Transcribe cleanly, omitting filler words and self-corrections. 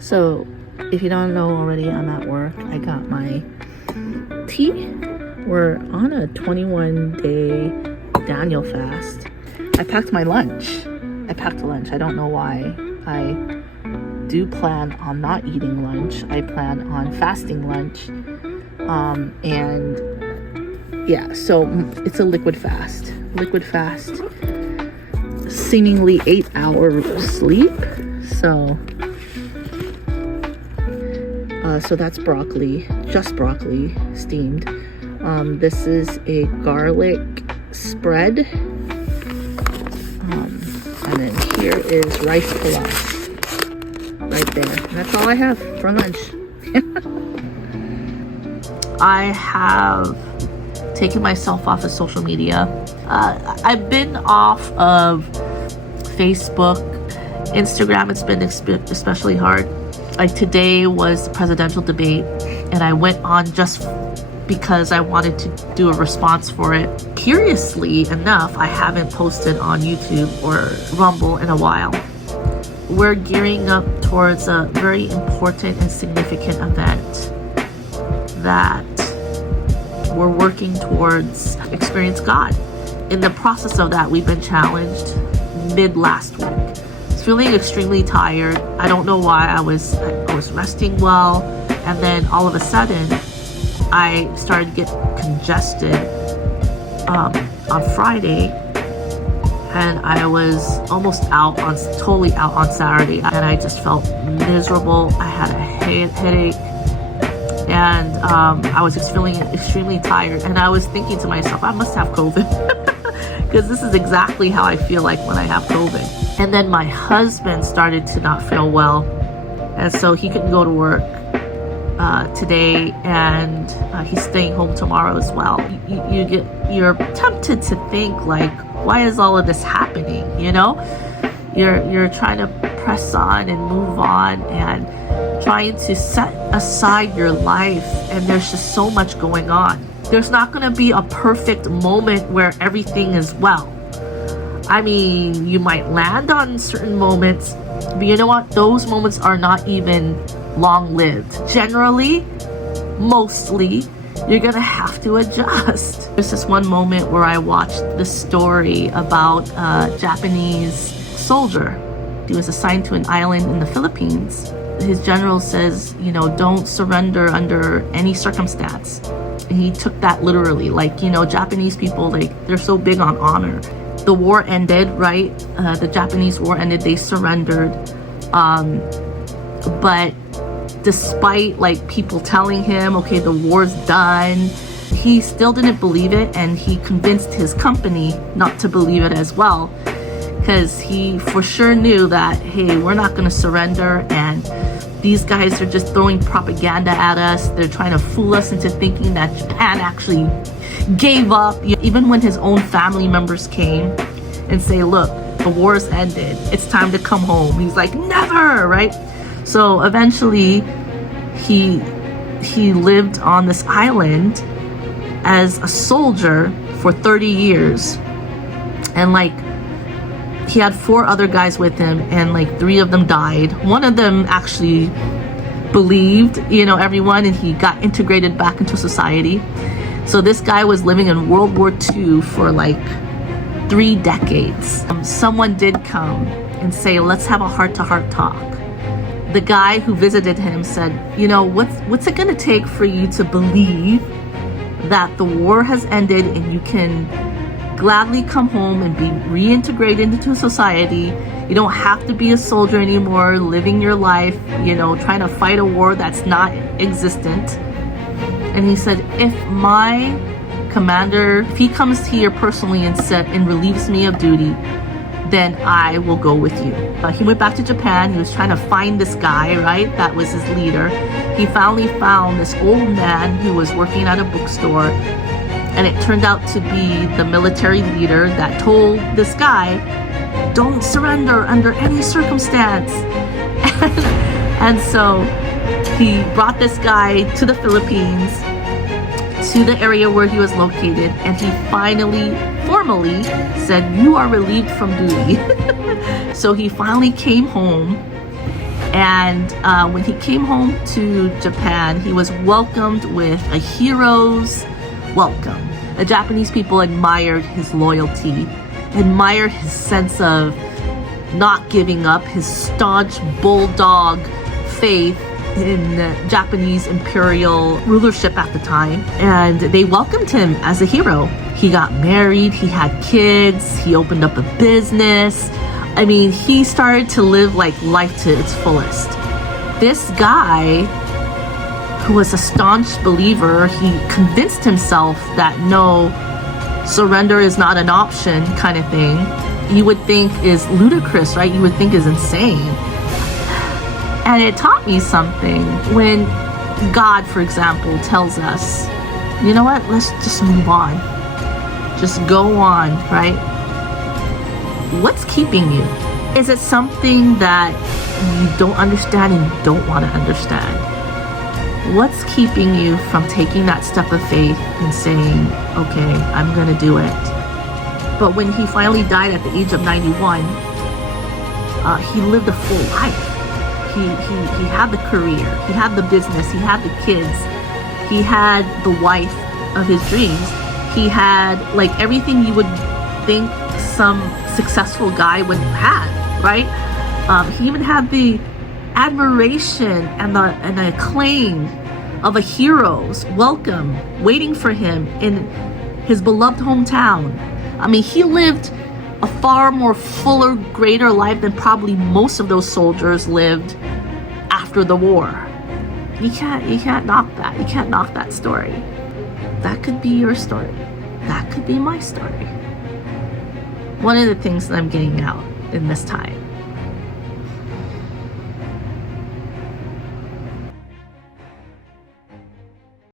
So, if you don't know already, I'm at work. I got my tea. We're on a 21-day Daniel fast. I packed my lunch. I packed lunch. I don't know why. I do plan on not eating lunch. I plan on fasting lunch. And yeah, so it's a liquid fast. Liquid fast. Seemingly 8-hour sleep. So that's broccoli, just broccoli, steamed. This is a garlic spread. And then here is rice pilaf. Right there. And that's all I have for lunch. I have taken myself off of social media. I've been off of Facebook. Instagram, it's been especially hard. Like today was the presidential debate, and I went on just because I wanted to do a response for it. Curiously enough, I haven't posted on YouTube or Rumble in a while. We're gearing up towards a very important and significant event that we're working towards experience God. In the process of that, we've been challenged mid last week. Feeling extremely tired. I don't know why. I was resting well, and then all of a sudden I started to get congested on Friday, and I was almost totally out on Saturday, and I just felt miserable. I had a headache, and I was just feeling extremely tired, and I was thinking to myself, I must have COVID. Because this is exactly how I feel like when I have COVID. And then my husband started to not feel well, and so he couldn't go to work today, and he's staying home tomorrow as well. You're tempted to think like, why is all of this happening? You know, you're trying to press on and move on and trying to set aside your life, and there's just so much going on. There's not going to be a perfect moment where everything is well. I mean, you might land on certain moments, but you know what? Those moments are not even long-lived. Generally, mostly, you're going to have to adjust. There's this one moment where I watched this story about a Japanese soldier. He was assigned to an island in the Philippines. His general says, you know, don't surrender under any circumstance. And he took that literally. Like, you know, Japanese people, like, they're so big on honor. The war ended, right? The Japanese war ended. They surrendered. But despite, like, people telling him, okay, the war's done, he still didn't believe it. And he convinced his company not to believe it as well. Because he for sure knew that, hey, we're not going to surrender. And these guys are just throwing propaganda at us. They're trying to fool us into thinking that Japan actually gave up. Even when his own family members came and say, look, the war's ended. It's time to come home. He's like, never, right? So eventually he lived on this island as a soldier for 30 years. And like, he had 4 other guys with him, and like 3 of them died. One of them actually believed, you know, everyone, and he got integrated back into society. So this guy was living in World War II for like 3 decades. Someone did come and say, let's have a heart-to-heart talk. The guy who visited him said, you know, what's it gonna take for you to believe that the war has ended and you can gladly come home and be reintegrated into society? You don't have to be a soldier anymore, living your life, you know, trying to fight a war that's not existent. And he said, if my commander, if he comes here personally and relieves me of duty, then I will go with you. He went back to Japan. He was trying to find this guy, right? That was his leader. He finally found this old man who was working at a bookstore. And it turned out to be the military leader that told this guy, don't surrender under any circumstance. And so he brought this guy to the Philippines, to the area where he was located, and he finally, formally said, you are relieved from duty. So he finally came home, And when he came home to Japan, he was welcomed with a hero's welcome. The Japanese people admired his loyalty, admired his sense of not giving up, his staunch bulldog faith in Japanese imperial rulership at the time. And they welcomed him as a hero. He got married, he had kids, he opened up a business. I mean, he started to live like life to its fullest. This guy, who was a staunch believer, he convinced himself that no, surrender is not an option kind of thing. You would think is ludicrous, right? You would think is insane. And it taught me something when God, for example, tells us, you know what, let's just move on. Just go on, right? What's keeping you? Is it something that you don't understand and don't want to understand? What's keeping you from taking that step of faith and saying, okay, I'm going to do it? But when he finally died at the age of 91, he lived a full life. He had the career, he had the business, he had the kids, he had the wife of his dreams. He had like everything you would think some successful guy would have, right? He even had the admiration and the acclaim of a hero's welcome waiting for him in his beloved hometown. I mean, he lived a far more fuller, greater life than probably most of those soldiers lived after the war. You can't knock that. You can't knock that story. That could be your story. That could be my story. One of the things that I'm getting out in this time